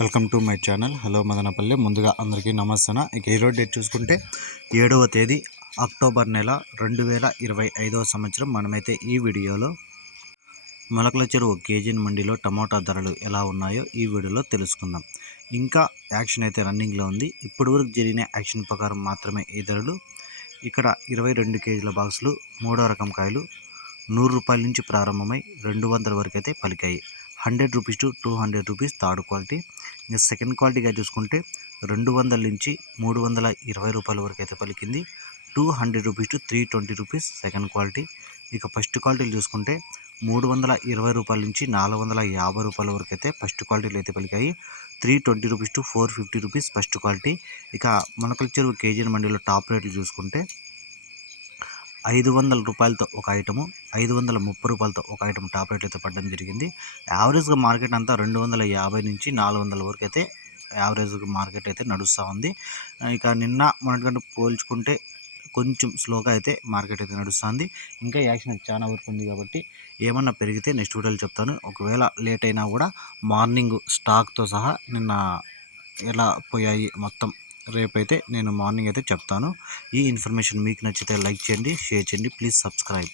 Welcome to my channel. Hello Madanapalle. ముందుగా అందరికీ నమస్తే ఇక ఈరోజు డేట్ చూసుకుంటే ఏడవ తేదీ అక్టోబర్ నెల రెండు వేల ఇరవై ఐదవ సంవత్సరం. మనమైతే ఈ వీడియోలో మొలకల చెరువు కేజీన్ మండిలో టమోటా ధరలు ఎలా ఉన్నాయో ఈ వీడియోలో తెలుసుకుందాం. ఇంకా యాక్షన్ అయితే రన్నింగ్లో ఉంది. ఇప్పటి వరకు జరిగిన యాక్షన్ ప్రకారం మాత్రమే ఈ ధరలు. ఇక్కడ ఇరవై రెండు కేజీల బాక్సులు మూడో రకం కాయలు నూరు రూపాయల నుంచి ప్రారంభమై రెండు వందల వరకు అయితే పలికాయి. Hundred rupees to two hundred rupees third quality. ఇంకా సెకండ్ క్వాలిటీగా చూసుకుంటే రెండు వందల నుంచి మూడు వందల ఇరవై రూపాయల వరకు అయితే పలికింది. Two hundred rupees to three twenty rupees second quality. ఇక ఫస్ట్ క్వాలిటీలు చూసుకుంటే మూడు వందల ఇరవై రూపాయల నుంచి నాలుగు వందల యాభై రూపాయల వరకు అయితే ఫస్ట్ క్వాలిటీలు అయితే పలికాయి. Three twenty rupees to four fifty rupees first quality. ఇక మొనకల చెరువు కేజీ మండీలో టాప్ రేట్లు చూసుకుంటే ఐదు వందల రూపాయలతో ఒక ఐటము ఐదు వందల ముప్పై రూపాయలతో ఒక ఐటమ్ టాప్ రేట్లు అయితే పడడం జరిగింది. యావరేజ్గా మార్కెట్ అంతా రెండు వందల యాభై నుంచి నాలుగు వందల వరకు అయితే యావరేజ్గా మార్కెట్ అయితే నడుస్తూ ఉంది. ఇక నిన్న మనకంటే పోల్చుకుంటే కొంచెం స్లోగా అయితే మార్కెట్ అయితే నడుస్తుంది ఇంకా యాక్షన్ చాలా వరకు ఉంది కాబట్టి ఏమన్నా పెరిగితే నెక్స్ట్ వీడియోలో చెప్తాను. ఒకవేళ లేట్ అయినా కూడా మార్నింగ్ స్టాక్తో సహా నిన్న ఎలా పోయాయి మొత్తం రేపైతే నేను మార్నింగ్ అయితే చెప్తాను. ఈ ఇన్ఫర్మేషన్ మీకు నచ్చితే లైక్ చేయండి షేర్ చేయండి. Please subscribe.